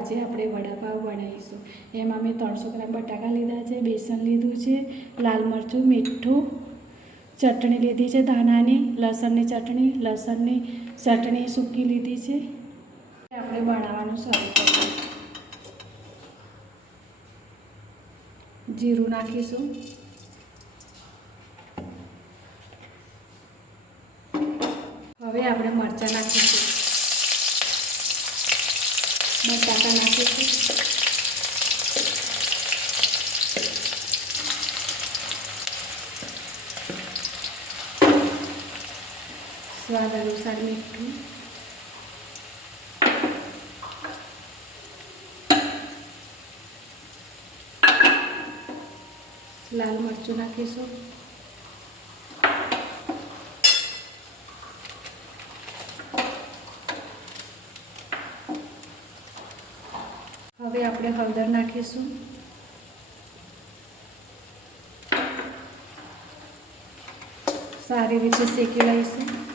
આજે આપણે વડાપાવ બનાવીશું. એમાં મેં ત્રણસો ગ્રામ બટાકા લીધા છે, બેસન લીધું છે, લાલ મરચું, મીઠું, ચટણી લીધી છે ધાણાની, લસણની ચટણી લસણની ચટણી સૂકી લીધી છે. આપણે બનાવવાનું શરૂ કરીએ. જીરું નાખીશું. હવે આપણે મરચાં નાખીશું. બટાકા નાખીશું સ્વાદ અનુસાર મીઠું લાલ મરચું નાખીશું હવે આપણે હળદર નાખીશું. સારી રીતે શેકી લઈશું.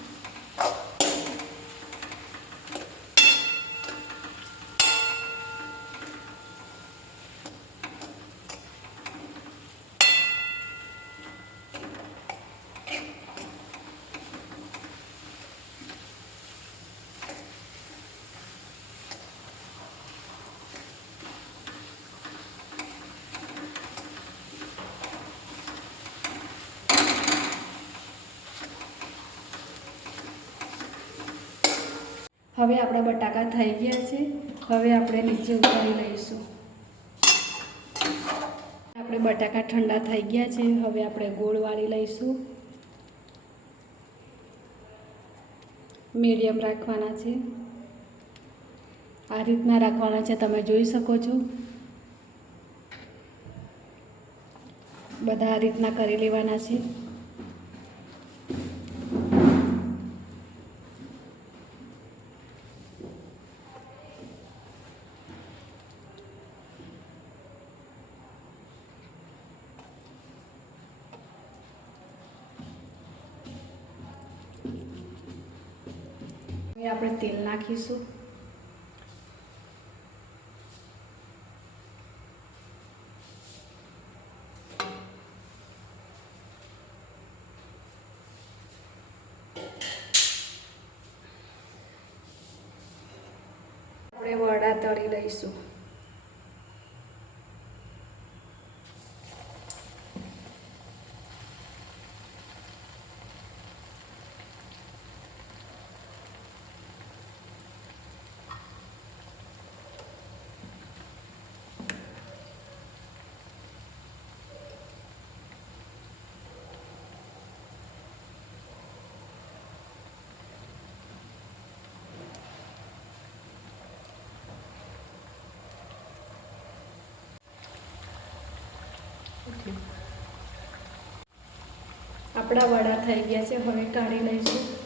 હવે આપણા બટાકા થઈ ગયા છે. હવે આપણે નીચે ઉતારી લઈશું. આપણે બટાકા ઠંડા થઈ ગયા છે. હવે આપણે ગોળ વાળી લઈશું. મીડિયમ રાખવાના છે. આ રીતના રાખવાના છે. તમે જોઈ શકો છો. બધા આ રીતના કરી લેવાના છે. હવે આપણે તેલ નાખીશું. આપણે વડા તળી લઈશું. આપણા વડા થઈ ગયા છે હવે કાઢી લઈશું.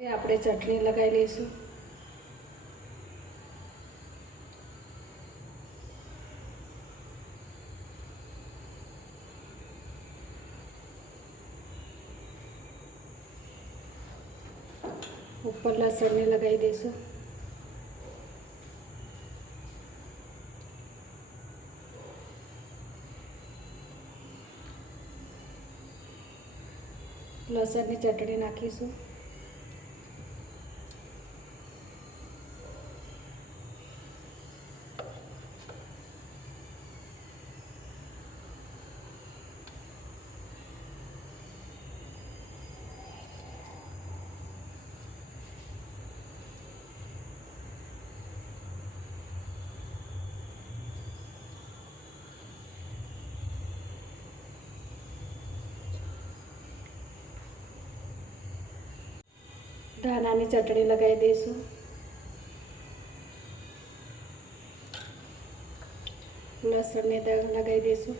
આપણે ચટણી લગાવી લઈશું. ઉપર લસણને લગાવી દઈશું. લસણની ચટણી નાખીશું. ધાણાની ચટણી લગાવી દઈશું. લસણની દાળ લગાવી દઈશું.